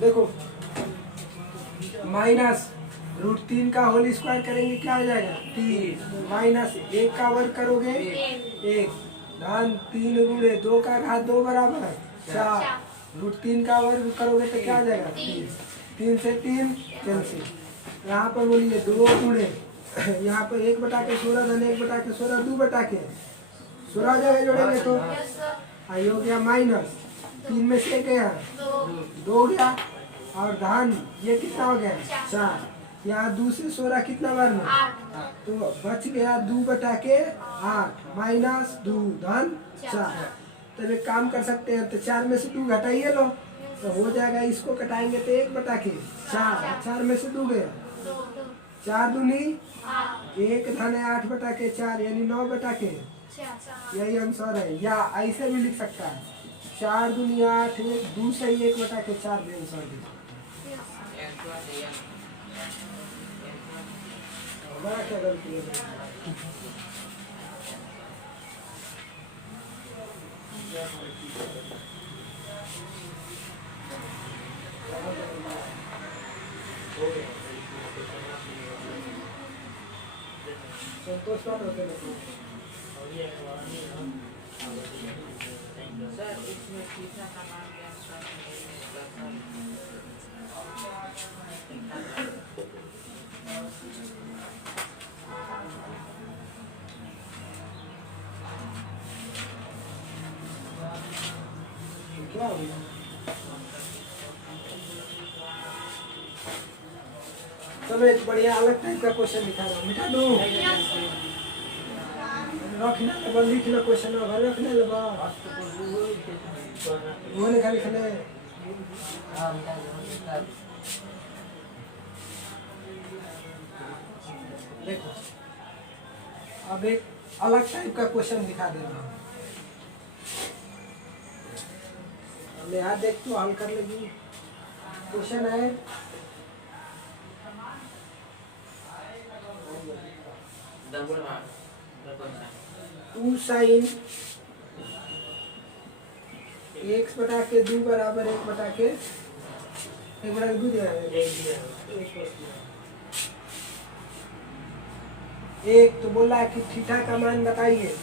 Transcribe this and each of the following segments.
देखो माइनस √3 का whole square करेंगे क्या आ जाएगा 3 माइनस 1 का वर्ग करोगे 1 धन 3 गुणे 2 का घात 2 बराबर 4 √3 का वर्ग करोगे तो क्या आ जाएगा 3 से 3 कैंसिल। यहाँ पर बोलिए 2 गुणे यहाँ पर 1/16 धन 1/16 2/16 जगह जोड़ेंगे तो आई हो गया माइनस 3 में से गया 2 गया और धन ये कितना हो गया 4। यहाँ 2 से 16 कितना बार में 8 तो बच गया 2/8 माइनस 2 धन 4। तब एक काम कर सकते हैं तो 4 में से 2 घटाइए लो तो हो जाएगा। इसको कटाएंगे तो 1/4 4 में से 2 गया 4 दूनी 1 धन 8/4 यानी 9/4 यही आंसर है। या ऐसे भी लिख सकता है 4 दूनी 8 1 2 से 1/4 भी आंसर है। हमारा क्या गलती है संतोष बात होते हैं सर इसमें कितना सामान क्या हुआ चलो एक बढ़िया अलग टाइप का क्वेश्चन दिखा रहा हूँ मिटा दूँ रखने लगा लिख लो क्वेश्चन घर रखने लगा उन्होंने खाली खले देखो अब एक अलग टाइप का क्वेश्चन दिखा दे रहा हूँ हमने याद देख तो हल कर लेगी। क्वेश्चन है 2 sin x/2 बराबर 1/2 दिया है एक तो बोला है कि थीटा का मान बताइए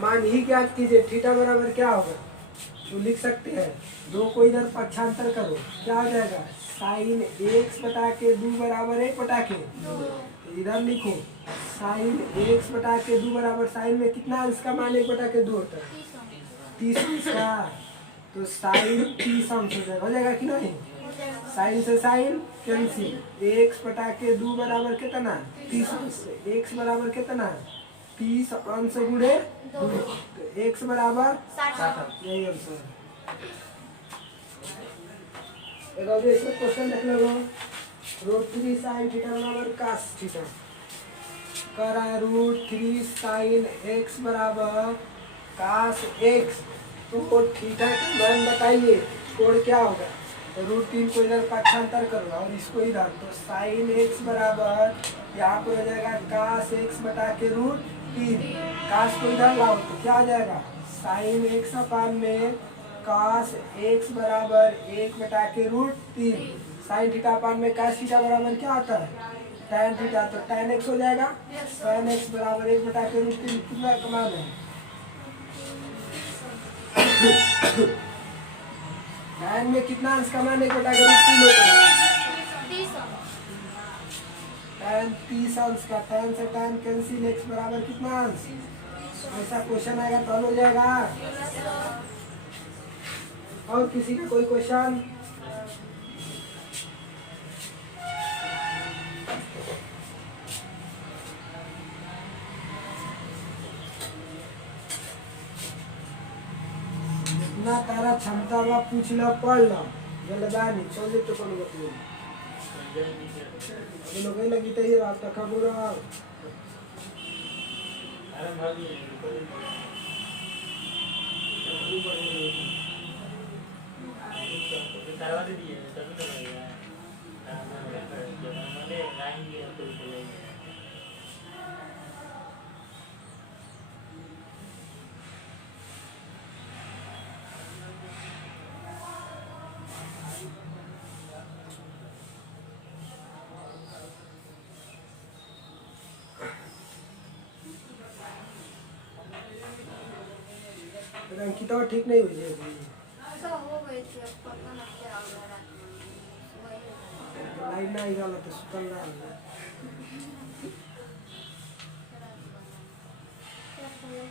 मान ही ज्ञात कीजिए थीटा बराबर क्या होगा तो लिख सकते हैं 2 को इधर पक्षांतर करो क्या हो जाएगा sin x/2 बराबर 1/2 इधर लिखो sin x/2 बराबर साइन में कितना इसका मान 1/2 होता है 30 अंश का तो साइन 30 अंश हो जाएगा कि नहीं साइन से साइन कैंसिल x/2 बराबर कितना 30 अंश x बराबर कितना 30 अंश गुणे 2 तो x बराबर 60 यही आंसर है। एक और इसमें क्वेश्चन देख लो √3 sin थीटा बराबर cos थीटा कर रहा है √3 sin x बराबर cos x तो थीटा का मान बताइए कोण क्या होगा तो √3 को इधर पक्षांतर करो और इसको इधर तो sin x बराबर यहाँ पर हो जाएगा cos x/√3 cos को इधर लाओ तो क्या आ जाएगा sin x अपान में cos x बराबर 1/√3 sin थीटा अपान में cos थीटा बराबर क्या आता है tan थीटा तो tan x हो जाएगा tan x बराबर 1/√3 कितना कमा है tan में कितना अंश का मान 1/√3 होता है tan 30 अंश का tan से tan कैंसिल x बराबर कितना अंश ऐसा क्वेश्चन आएगा तो हल हो जाएगा। और किसी का कोई क्वेश्चन जितना तारा क्षमता वा पूछ लो पढ़ लो जल्दबानी चल तो कोनो बतलो अभी लोग लगी तो ये बात खबर अरे भाभी करवा दीजिए तभी तो लगेगा जब हमारे लाइन भी तो अंकिता ठीक नहीं हुई है तो हो गई थी, अब पता नहीं क्या हो रहा रात में। वही लाइट ना आई वाला तो सुतल रहा है क्या बोले?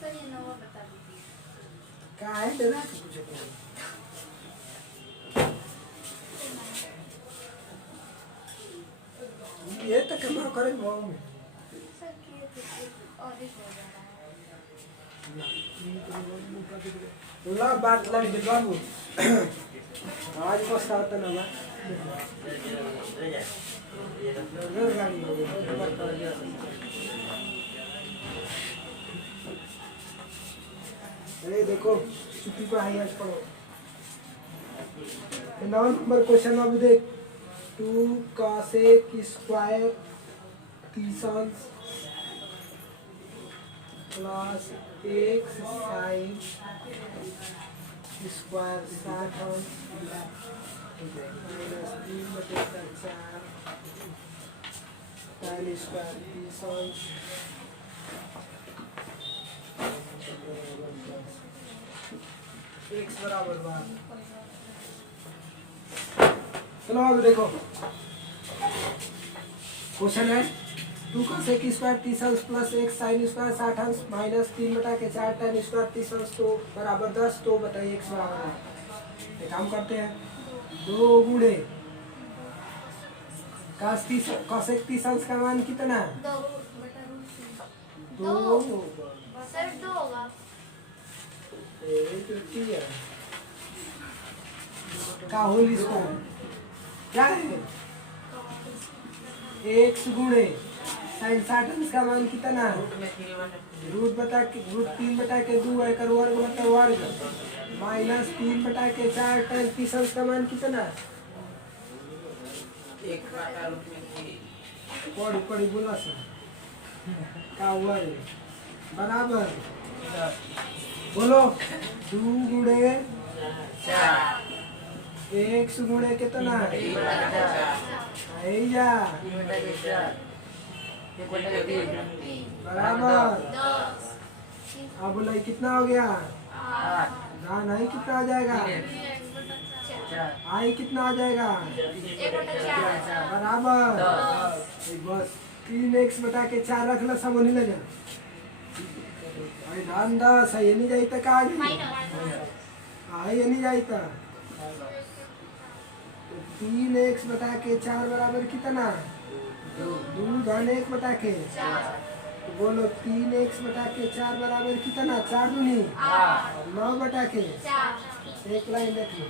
सही ना वो बता दीजिए। क्या है तेरा कुछ ये तो कमा करे गाँव में सर किए थे और ही हो जा रहा है। ला बात लग गई बाबू आज पछता होता ना बा घर गाड़ी हो गई अरे देखो छुट्टी पे आई आज पढ़ो 9 नंबर क्वेश्चन अब देख 2 cosec square 30 plus x sin square 60 minus 3/4 tan square 30 x बराबर बात चलो अब देखो क्वेश्चन है 2 cosec square 30 plus x sin square 60 minus 3/4 tan square 30 तो बराबर 10 तो बताइए x बराबर है एक काम करते हैं 2 गुणे cosec 30 का मान कितना है 2 बटा रूट 3। 2 सर 2 होगा। एक त्रुटि है का होल स्क्वायर क्या है x गुणे sin 60 का मान कितना है रूट 3 बटा के 2 एक वर्ग बटा वर्ग माइनस 3/4 tan 30 का मान कितना है पढ़ी पढ़ी बोला सर का हुआ है बराबर बोलो 2 गुणे x गुणे कितना है आई जा बराबर 10 अब बोला ये कितना हो गया ना नहीं कितना आ जाएगा आई कितना आ जाएगा 1/4 बराबर बस 3x बटा के 4 रख लो सब होने लगे अरे धान 10 है ये नहीं जाई तो का आ जाई आई ये नहीं जाई तो 3x बटा के 4 बराबर कितना 2 धन 1 बटा के तो बोलो 3x बटा के 4 बराबर कितना 4 दूनी 9 बटा के 4 एक लाइन देख लो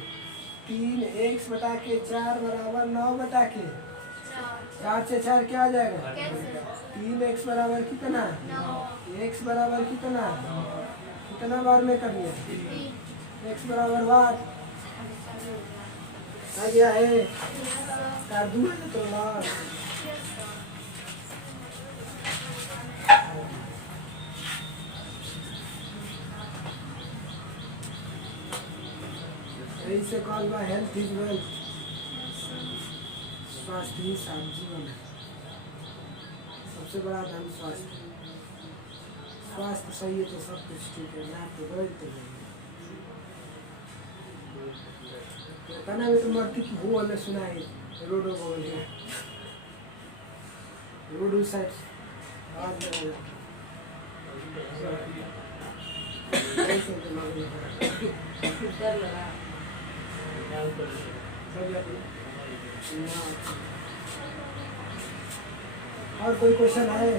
3x बटा के 4 बराबर 9 बटा के 4 से 4 क्या आ जाएगा 3x बराबर कितना x बराबर कितना बार में कर लिया x बराबर 8 आ गया है 4 2 है तो ना ऐसे कॉल बा हेल्थ इज वेल्थ स्वास्थ्य ही साथ जीवन है सबसे बड़ा धन स्वास्थ्य सही है तो सब कुछ ठीक है ना तो रोज तो नहीं कहना भी तो मरती की वो वाले सुना है रोडो बोल रोड उस साइड आवाज लगा ऐसे तो लगा और कोई क्वेश्चन है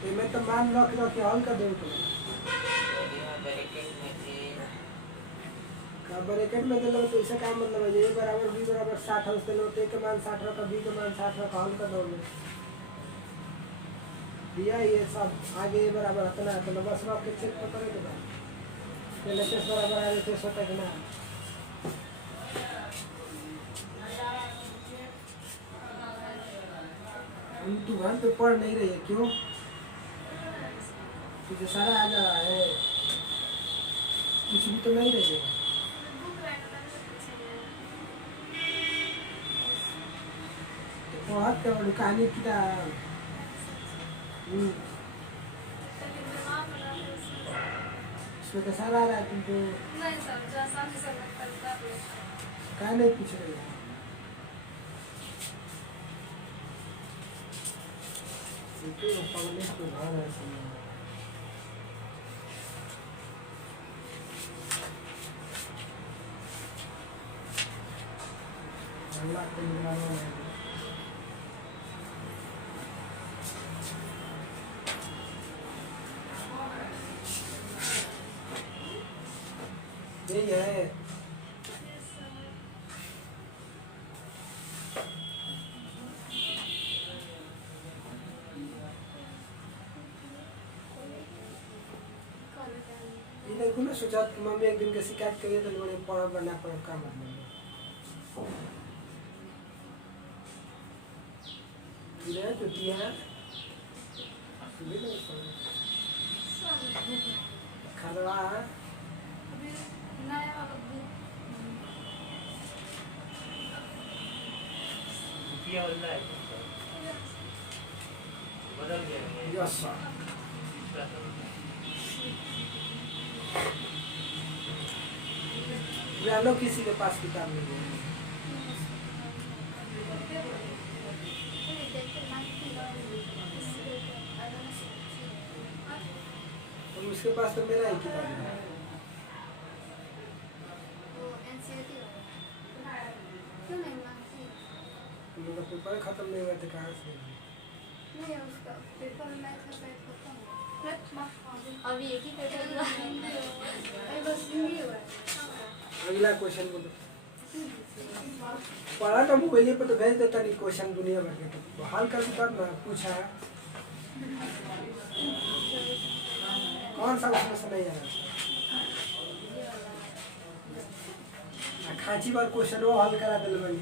तो मैं तो मान रख के हल कर दे तो ब्रैकेट में दिलो तो इसका क्या मतलब है a बराबर b बराबर 60 है दिलो तो a के मान 60 रखा b के मान 60 रखा हल कर दो दिया ये सब आगे a बराबर इतना है तो बस रख के चेक तो करे के बाद पहले s बराबर आए थे होता कि ना तू घर पे पढ़ नहीं रही है क्यों? तुझे सारा आ जा रहा है, कुछ भी तो नहीं रही है। तो पढ़त के बड़ी कहानी किताब। इसमें तो सारा आ रहा है तुमको, क्या नहीं पूछ रही है? पब्लिक तो घर है इसमें। अल्लाह को मिलाना है। यही है। ये देखो ना, सोचा कि मम्मी एक दिन के शिकायत करिए तो लोग पढ़ बना पढ़ का मतलब है चुटिया खरवा रुपया वाला है बदल गया यस लो किसी के पास किताब नहीं है। तो उसके पास तो मेरा ही किताब है। तुम लोग का पेपर खत्म नहीं हुआ तो कहाँ से? अभी एक ही पेपर बस हिंदी हुआ है। अगला क्वेश्चन बोलो। पढ़ा तो मोबाइल पर तो भेज देता नहीं क्वेश्चन दुनिया भर के, तो हल कर तब ना पूछा कौन सा उसमें से नहीं आ रहा। खांची बार क्वेश्चन वो हल करा दिल बनी।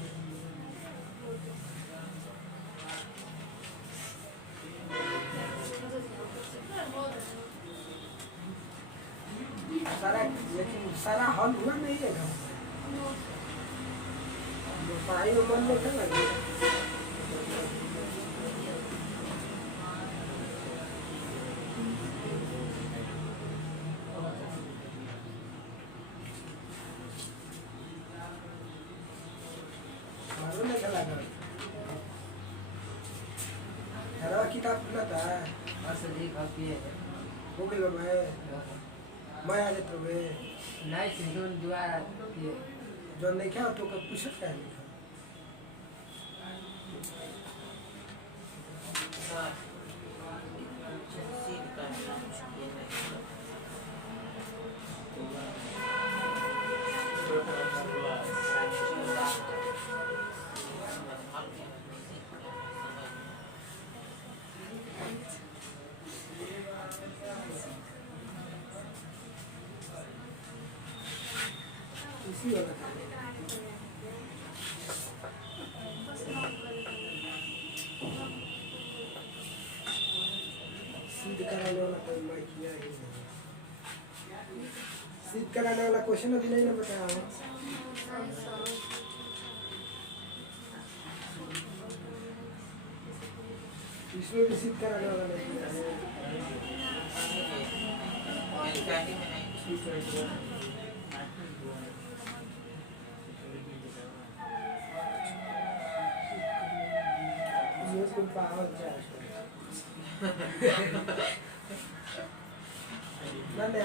सारा लेकिन सारा हल हुआ नहीं है घर। पढ़ाई में मन नहीं था लगे। मालूम नहीं चला घर। घरवा किताब खुला था। असली कॉपी है हो गया मैं आ जाता वे नहीं सिंधु द्वारा ये जो नहीं क्या तो कब पूछत क्या नहीं इसी वाला सिद्ध कराने वाला तो मैं किया ही नहीं। सिद्ध कराने वाला क्वेश्चन अभी नहीं ना बताया हूँ। इसमें भी सिद्ध कराने वाला नहीं किया है। ये कुल पावर चार्ज मैंने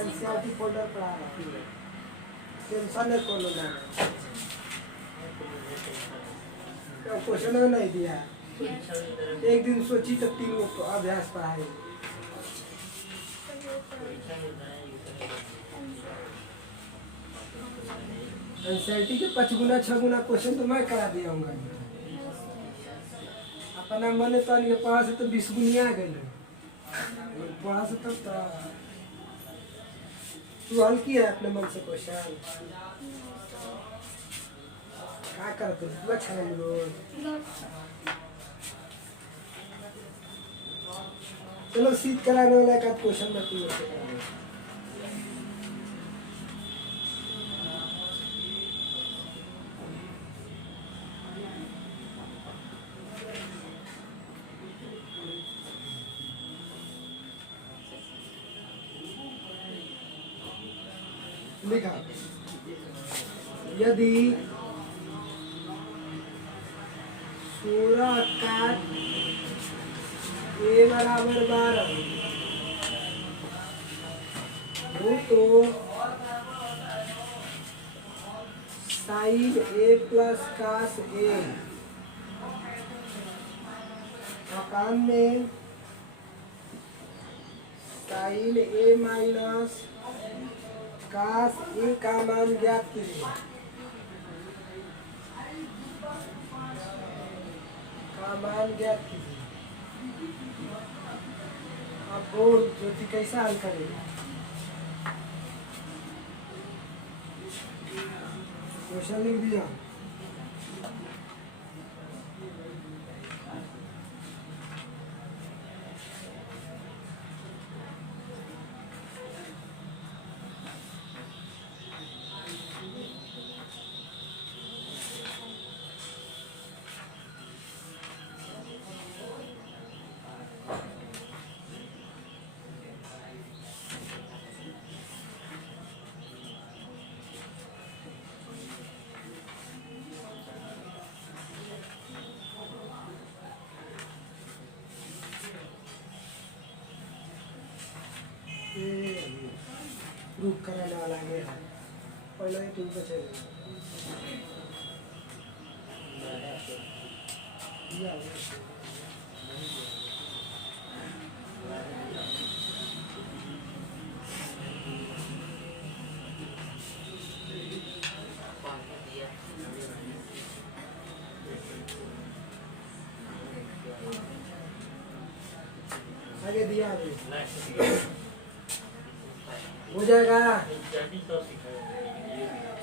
एनसीईआरटी फोल्डर पर आ रहा है। टेंशन है कौन ना क्वेश्चन में नहीं दिया। एक दिन सोची तो 3 को अभ्यास पढ़ाई। एनसीईआरटी के 5 गुना 6 गुना क्वेश्चन तो मैं करा दिया हूँ। अपना मन तो नहीं पढ़ा से तो 20 गुनिया गए पढ़ा से तब तो तू हल किया है अपने मन से क्वेश्चन क्या करते अच्छा हम लोग चलो सीध कराने वाला एक आध क्वेश्चन मैं तुम लोग से कराऊंगा। लिखा यदि 16 काट ए बराबर 12 हो तो साइन ए प्लस कास ए अपान में साइन ए माइनस कास ए का मान ज्ञात कीजिए। का मान ज्ञात कीजिए। अब बोल ज्योति कैसा हल करेगा? क्वेश्चन लिख दिया। प्रूफ कराने वाला है पहले ही तुम को चाहिए आगे दिया आगे हो जाएगा।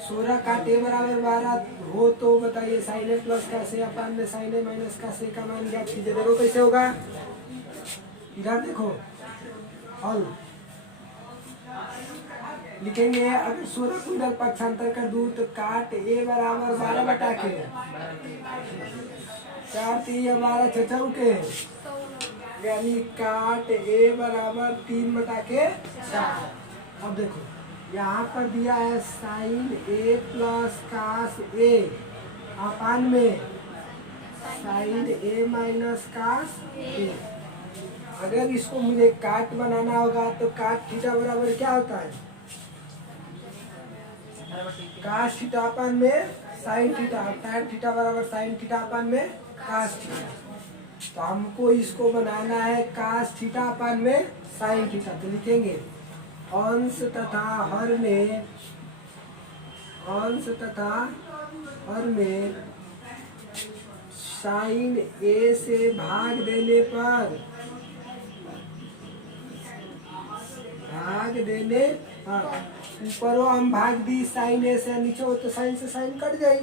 16 काट ए बराबर 12 हो तो बताइए साइन ए प्लस का से अपान में साइन ए माइनस का से का मान ज्ञात कीजिए। देखो कैसे होगा, इधर देखो हल लिखेंगे। अगर 16 को इधर पक्षांतर कर दूं तो काट ए बराबर 12 बटा के 4 3 12 छछऊ के यानी काट ए बराबर 3 बटा के 4। अब देखो यहाँ पर दिया है साइन ए प्लस कास ए अपान में साइन ए माइनस कास ए। अगर इसको मुझे काट बनाना होगा तो काट थीटा बराबर क्या होता है? कास थीटा अपान में साइन थीटा। tan थीटा बराबर साइन थीटा अपान में कास थीटा। तो हमको इसको बनाना है कास थीटा अपान में साइन थीटा। तो लिखेंगे अंश तथा हर में साइन ए से भाग देने पर ऊपर हम भाग दी साइन ए से, नीचे हो तो साइन से साइन कट जाए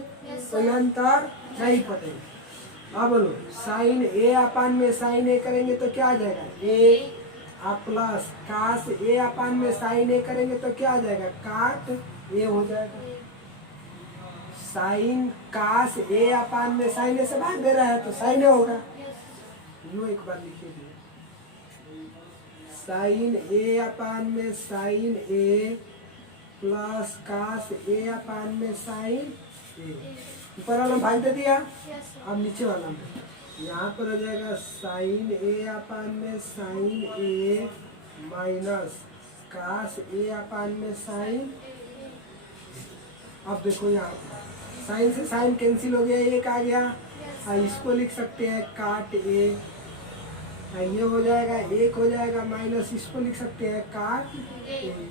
कोई अंतर नहीं पड़ेगा। अब बोलो साइन ए अपान में साइन ए करेंगे तो क्या आ जाएगा? ए प्लस कास ए अपान में साइन ए करेंगे तो क्या आ जाएगा? काट ए हो जाएगा। साइन कास ए अपान में साइन ए से भाग दे रहा है तो साइन ए होगा। यूँ एक बार लिखिए साइन ए अपान में साइन ए प्लस कास ए अपान में साइन ए। ऊपर वाला भाग दे दिया। अब नीचे वाला में यहाँ पर हो जाएगा साइन ए अपान में साइन ए माइनस कास ए अपान में साइन। अब देखो यहाँ साइन से साइन कैंसिल हो गया, एक आ गया। इसको लिख सकते हैं काट ए, ये हो जाएगा एक हो जाएगा माइनस इसको लिख सकते हैं काट ए।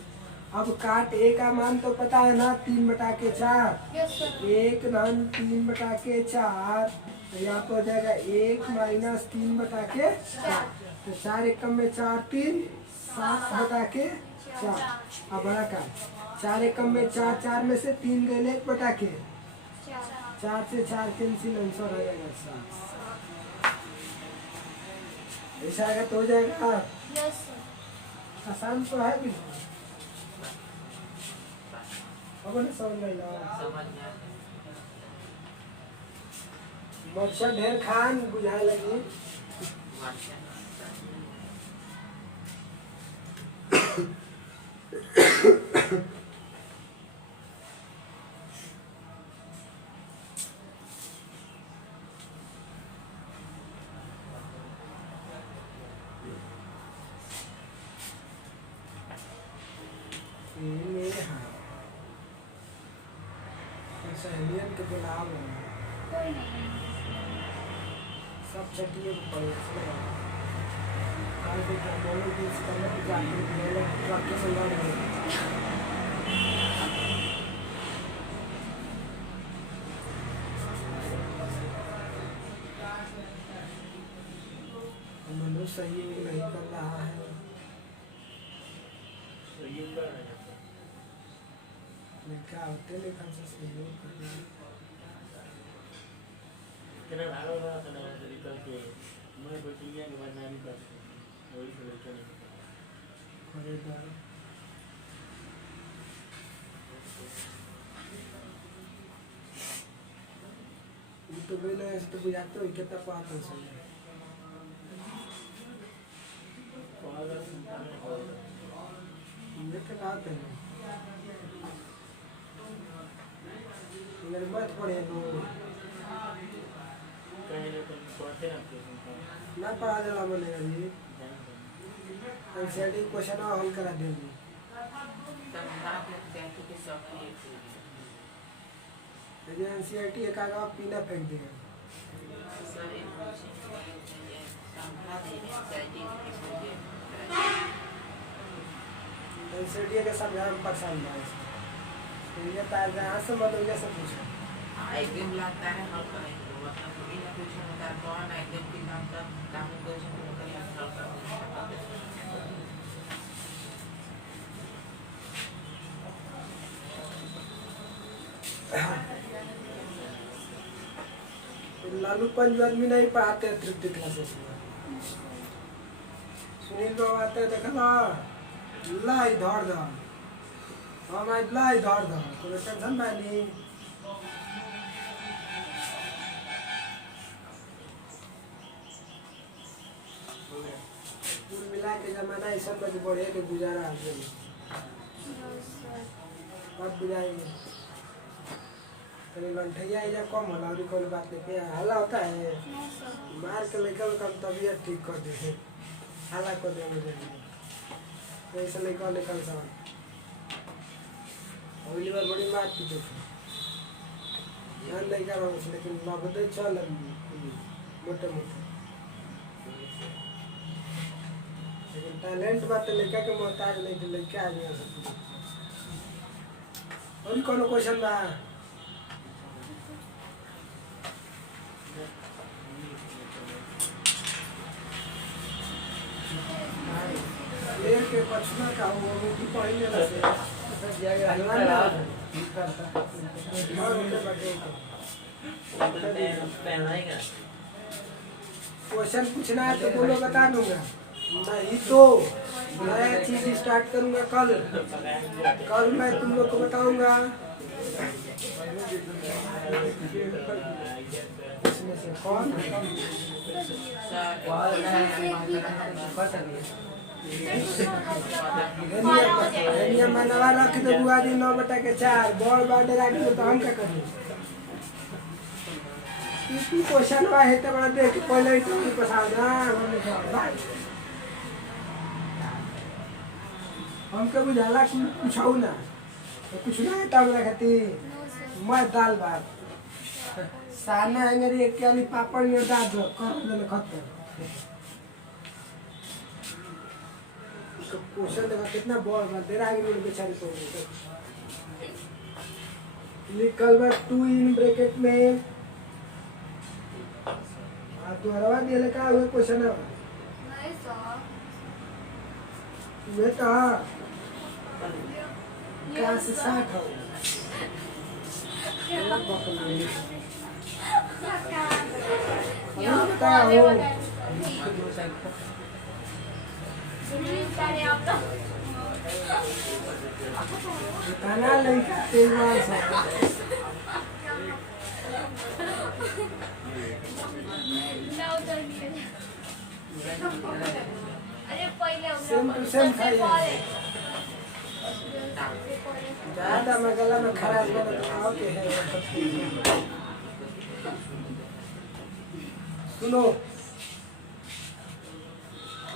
अब काट ए का मान तो पता है ना 3 बटा के 4 1 धन 3 बटा के 4 तो यहाँ पर हो जाएगा 1 माइनस 3 बटा के 4 तो 4 एकम में 4 3 7 बटा के 4। अब बड़ा का 4 एकम में 4 4 में से 3 गए 1 बटा के 4 से 4 कैंसिल आंसर हो जाएगा 7। ऐसा आएगा तो हो जाएगा। Yes sir. आसान तो है बिल्कुल। अब ना समझ में आया। समझ में आया। मच्छर ढेर खान बुझाए लगी। अच्छा। ये मेरे हाँ सहेलियन के बुलाव कोई नहीं। सब छटिए को पड़े कल को बोलो कि इस करने की जाते हैं ट्रक के संग मनुष्य सहयोग नहीं कर रहा है। क्या होते लेकिन से सहयोग कर रहे हैं। तेरा भागो रहा था ना तो निकल के मैं बैठिया के बाद नानी कर वही से लेके नहीं खरीदार ये तो बेले ऐसे तो बुझाते हो कितना पात है सही पागल संतान हो ये तो बात है मेरे मत पड़े तो कहीं ना कहीं पढ़ते ना तो संतान ना पढ़ा देला बोलेगा जी एनसीईआरटी क्वेश्चन हल करा देंगे समझा के कहते कि सब ठीक है। ये एनसीईआरटी एक आगा पीना फेंक देगा सर एक समझा देने चाहिए कि मुझे एनसीईआरटी के समझा में परेशान है तो ये तार जहाँ से मतलब से पूछो एकदम लगता है हल करेंगे मतलब इन क्वेश्चन होता है कौन एकदम की नाम का काम क्वेश्चन को करें हल कर लालू पंच आदमी नहीं पढ़ाते तृप्ति क्लासेस में सुनील बाबू आते देखला लाई धर द हम आज लाई धर द कोई टेंशन नहीं कुल मिला के जमाना ऐसा बच बढ़े के गुजारा आ गया यस सर। अब बुझाएंगे कहीं लंठैया या कम होला और कोई बात नहीं क्या हल्ला होता है नो सर। मार के लेकर कम तबीयत ठीक कर देते हल्ला कर दे मुझे ऐसे लेकर निकल सब अगली बार बड़ी मार पीटे थे ध्यान नहीं कर रहा लेकिन बाबू चल मोटे मोटे लेकिन टैलेंट बात लेकर के मोहताज नहीं थे लेके आ गया सब और कोनो क्वेश्चन बा लेर के पछुआ का वो की पहले से क्वेश्चन पूछना है तो बोलो बता दूंगा नहीं तो नया चीज स्टार्ट करूंगा कल मैं तुम लोग को बताऊंगा इसमें से कौन मनवा रख दे बुआ जी 9/4 बॉल बाटे राख दे तो हम क्या करें इतनी क्वेश्चन बा है तो बड़ा देख पहले तो पसंद ना हमके बुझाला पूछाऊ ना तो कुछ ना है तब रखती नो सर। मैं दाल भात सामने अंगरी एक के पापड़ में डाल दो कर देने खत्म क्वेश्चन देखा कितना बॉल बा दे रहा है मेरे बेचारे को निकल बा 2 इन ब्रैकेट में आ तो हरवा दिले का हुआ क्वेश्चन है नहीं सर। बेटा कहाँ से 60 हो बताओ बताना लड़का तेज मास है। अरे पहिले सेम टू सेम खाइए। ज्यादा मैं गला में खराश बना तो आओ के है। सुनो,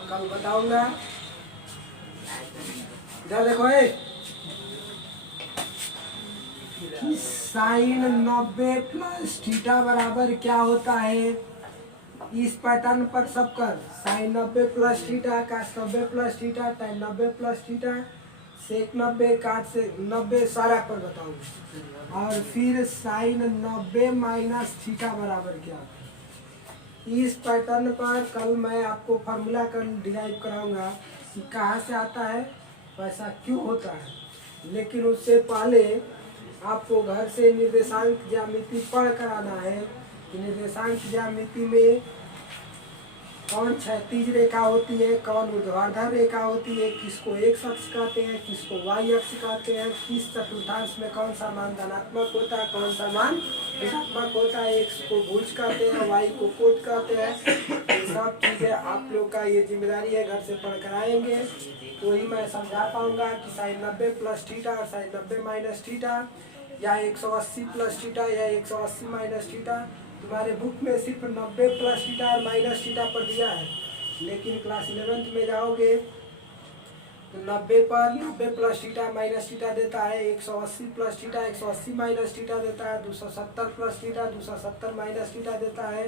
कल बताऊंगा। इधर देखो कि साइन 90 प्लस थीटा बराबर क्या होता है। इस पैटर्न पर सब कर साइन 90 प्लस थीटा का 90 plus theta time 90 plus theta sec 90 काट से 90 सारा पर बताऊंगा। और फिर साइन 90 माइनस थीटा बराबर क्या होता है। इस पैटर्न पर कल मैं आपको फार्मूला डिराइव कराऊंगा कि कहाँ से आता है, वैसा क्यों होता है। लेकिन उससे पहले आपको घर से निर्देशांक ज्यामिति पढ़ कर आना है कि निर्देशांक ज्यामिति में कौन क्षैतिज रेखा होती है, कौन ऊर्ध्वाधर रेखा होती है, किसको एक्स अक्ष कहते हैं, किसको वाई अक्ष कहते हैं, किस चतुर्थांश में कौन सा मान धनात्मक होता है, कौन सा मान ऋणात्मक होता है, एक्स को भुज कहते हैं, वाई को कोट कहते हैं। ये सब चीज़ें आप लोग का ये जिम्मेदारी है, घर से पढ़ कर आएंगे तो ही मैं समझा पाऊंगा कि साइन 90 प्लस थीटा और साइन 90 माइनस थीटा या 180 प्लस थीटा या 180 माइनस थीटा। तुम्हारे बुक में सिर्फ 90 प्लस थीटा और माइनस थीटा पर दिया है, लेकिन क्लास 11th में जाओगे तो 90 पर 90 प्लस थीटा माइनस थीटा देता है, 180 प्लस थीटा 180 माइनस थीटा देता है, 270 प्लस थीटा 270 माइनस थीटा देता है,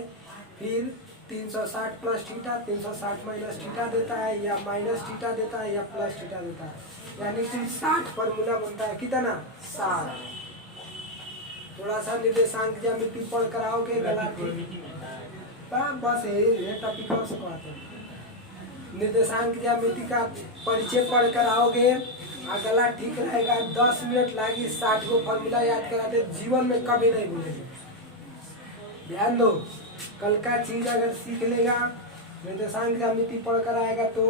फिर 360 प्लस थीटा 360 माइनस थीटा देता है, या माइनस थीटा देता है या प्लस थीटा देता है। यानी कि 60 फार्मूला बनता है। कितना? 60। थोड़ा सा निर्देशांक ज्यामिति पढ़ कर आओगे गला ठीक। बस ये टॉपिक और सब आते हैं। निर्देशांक ज्यामिति का परिचय पढ़ कर आओगे और गला ठीक रहेगा। 10 मिनट लगी 60 को फार्मूला याद करा दे, जीवन में कभी नहीं भूलेंगे। ध्यान दो, कल का चीज अगर सीख लेगा, निर्देशांक ज्यामिति पढ़ कर आएगा तो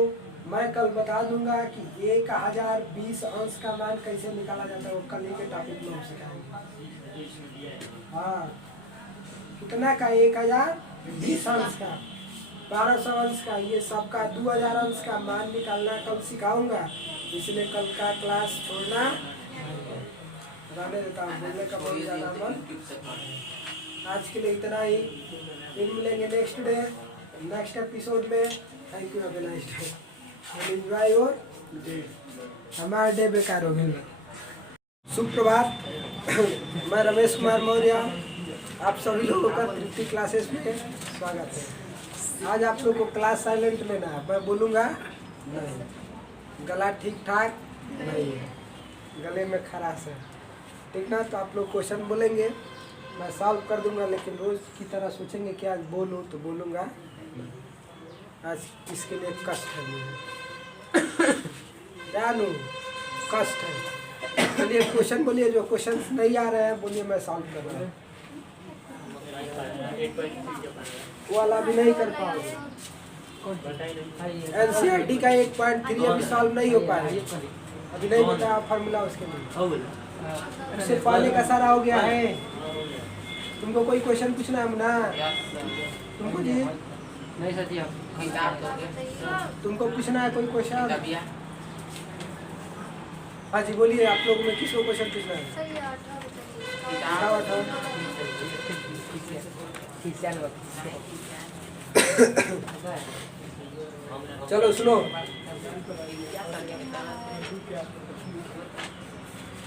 मैं कल बता दूंगा कि 1020 अंश का मान कैसे निकाला जाता है। वो कल के टॉपिक में हम सिखाएंगे। हाँ, कितना का 1020 अंश का, 1200 अंश का, ये सबका 2000 अंश का मान निकालना कल सिखाऊंगा। इसलिए कल का क्लास छोड़ना रहने देता हूँ, बोलने का बहुत ज़्यादा मन। आज के लिए इतना ही, फिर मिलेंगे नेक्स्ट डे नेक्स्ट एपिसोड में। Thank you, have a nice day, enjoy your day. हमारा डे बेकार हो गया। सुप्रभात, मैं रमेश कुमार मौर्य, आप सभी लोगों का तृप्ति क्लासेस में स्वागत है। आज आप लोगों को क्लास साइलेंट लेना है, मैं बोलूँगा नहीं, गला ठीक ठाक नहीं है, गले में खराश है, ठीक ना। तो आप लोग क्वेश्चन बोलेंगे, मैं सॉल्व कर दूंगा, लेकिन रोज़ की तरह सोचेंगे कि आज बोलूँ तो बोलूँगा। आज इसके लिए कष्ट है मुझे, जानू कष्ट है। चलिए क्वेश्चन बोलिए, जो क्वेश्चन नहीं आ रहे हैं बोलिए, मैं सॉल्व कर रहा हूँ। वो वाला भी नहीं कर पाओगे। एनसीईआरटी का 1.3 अभी सॉल्व नहीं हो पाया, अभी नहीं बताया फार्मूला उसके लिए। उससे पहले का सारा हो गया है। तुमको कोई क्वेश्चन पूछना है ना? तुमको जी नहीं सर जी, किताब दोगे? तुमको पूछना है कोई क्वेश्चन? हाँ जी बोलिए, आप लोगों में किसको क्वेश्चन पूछना है? चलो सुनो,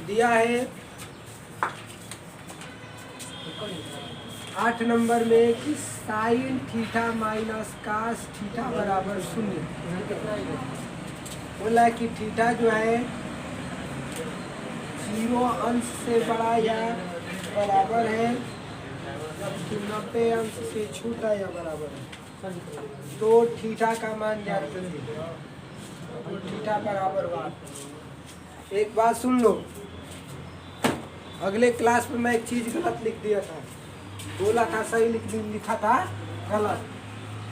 दिया है 8 नंबर में कि sine theta minus cos theta बराबर 0। बोला कि थीटा जो है 0 अंश से बड़ा या बराबर है, जबकि 90 अंश से छोटा या बराबर है, तो थीटा का मान ज्ञात कीजिए। तो थीटा बराबर हुआ। एक बात सुन लो, अगले क्लास में मैं एक चीज़ गलत लिख दिया था, बोला था सही लिखा था गलत।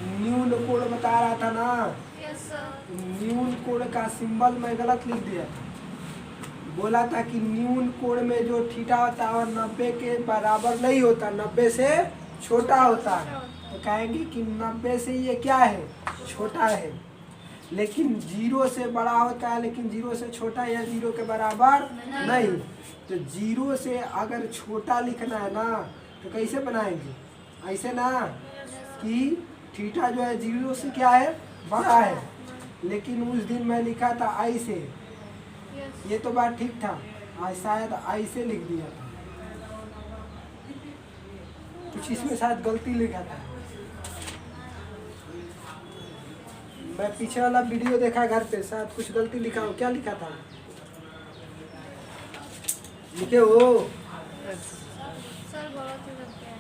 न्यून कोण बता रहा था ना, यस सर। न्यून कोण का सिंबल मैं गलत लिख दिया था। बोला था कि न्यून कोण में जो थीटा होता है और 90 के बराबर नहीं होता, 90 से छोटा होता है। तो कहेंगे कि 90 से ये क्या है, छोटा है। लेकिन 0 से बड़ा होता है, लेकिन 0 से छोटा या 0 के बराबर नहीं। तो 0 से अगर छोटा लिखना है ना तो कैसे बनाएंगे, ऐसे ना कि थीटा जो है 0 से क्या है, बड़ा है। लेकिन उस दिन मैं लिखा था ऐसे, यस ये तो बात ठीक था, आज शायद ऐसे लिख दिया था, कुछ इसमें शायद गलती लिखा था। मैं पीछे वाला वीडियो देखा घर पे, शायद कुछ गलती लिखा हो। क्या लिखा था, लिखे हो? सर बहुत ही लगता है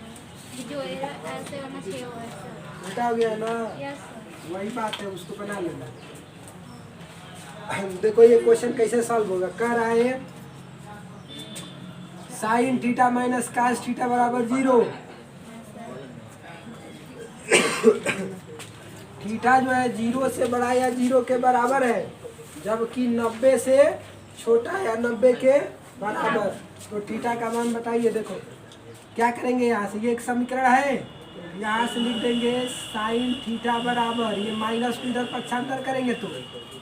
जो ऐसे होना चाहिए वो ऐसे। उल्टा हो गया ना, यस सर। वही बात है, उसको बना लेना। देखो ये क्वेश्चन कैसे सॉल्व होगा। कह रहा है sine theta minus cos theta बराबर 0। थीटा जो है 0 से बड़ा या 0 के बराबर है, जबकि 90 से छोटा या 90 के बराबर। तो थीटा का मान बताइए। देखो क्या करेंगे, यहाँ से ये एक समीकरण है, यहाँ से लिख देंगे साइन थीटा बराबर, ये माइनस को इधर पक्षांतर करेंगे तो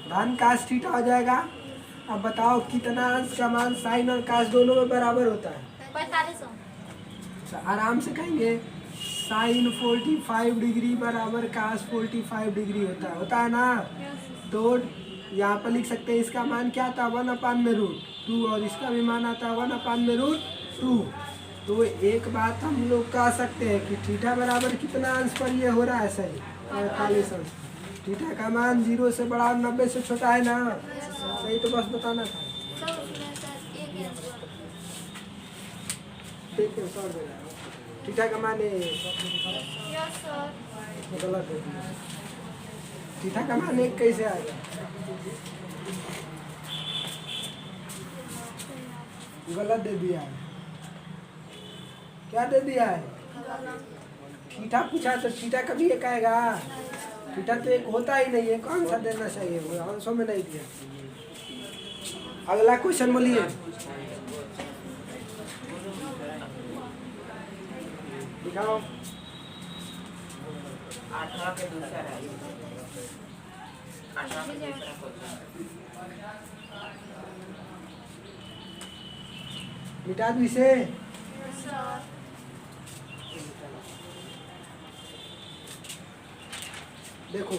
धन कास थीटा हो जाएगा। अब बताओ कितना अंश का मान साइन और कास दोनों में बराबर होता है। 4500। तो आराम से कहेंगे साइन 45 डिग्री बराबर कास 45 डिग्री होता है ना। तो यहाँ पर लिख सकते हैं इसका मान क्या था, 1/√2, और इसका भी मान आता है 1/√2। तो एक बात हम लोग कह सकते हैं कि थीटा बराबर कितना अंश पर ये हो रहा है, सही 45 अंश। थीटा का मान 0 से बड़ा और 90 से छोटा है ना, सही। तो बस बताना था। सर उसमें सर एक आंसर। ठीक है, सॉल्व हो जाएगा। थीटा का मान यस सर। गलत है, थीटा का मान 1 कैसे आएगा, गलत दे दिया है। क्या दे दिया है, थीटा पूछा तो थीटा कभी 1 आएगा, थीटा तो 1 होता ही नहीं है। कौन सा देना चाहिए, वो आंसर में नहीं दिया। अगला क्वेश्चन बोलिए। दिखाओ। 8वां के दूसरा है, 8वां के दूसरा क्वेश्चन। मिटा दो इसे। Yes sir. देखो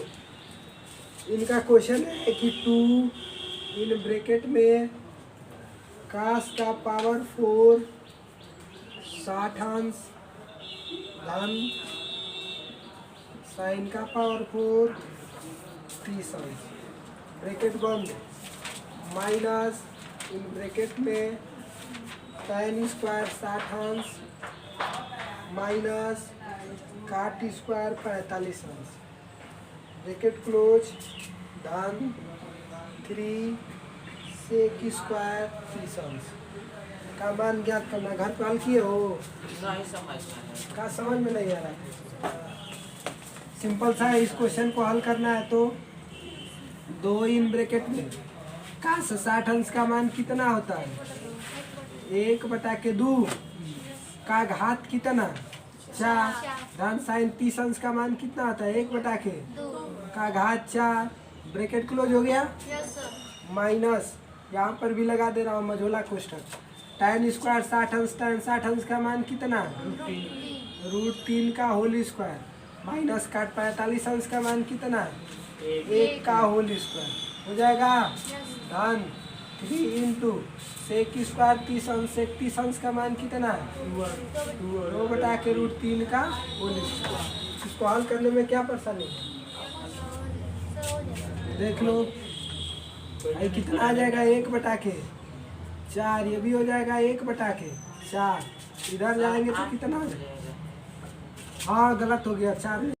इनका क्वेश्चन है कि 2 इन ब्रैकेट में कास का पावर 4 60 अंश धन साइन का पावर 4 30 अंश, ब्रैकेट बंद, माइनस इन ब्रैकेट में tan स्क्वायर 60 अंश माइनस काट स्क्वायर 45 अंश, ब्रैकेट क्लोज, धन 3 sec स्क्वायर 30 अंश का मान ज्ञात करना। घर पे हल किए हो, नहीं समझ में का समझ में नहीं आ रहा है। सिंपल सा है, इस क्वेश्चन को हल करना है तो 2 इन ब्रैकेट में का 60 अंश का मान कितना होता है, 1/2 का घात कितना 4, धन साइन 30 अंश का मान कितना होता है, 1/2 का घात 4, ब्रैकेट क्लोज हो गया, यस सर। माइनस यहाँ पर भी लगा दे रहा हूँ मझोला क्वेश्चन, tan स्क्वायर 60 अंश, tan 60 अंश का मान कितना, √3 का होल स्क्वायर, माइनस काट 45 अंश का मान कितना, 1 का होल स्क्वायर हो जाएगा, धन 3 इंटू सेक स्क्वायर 30 अंश, सेक 30 अंश का मान कितना, 2/√3 का होल स्क्वायर। इसको हल करने में क्या परेशानी है, देख लो। ये कितना आ जाएगा, 1/4, ये भी हो जाएगा 1/4। इधर जाएंगे तो कितना हो जाएगा, हाँ गलत हो गया, 4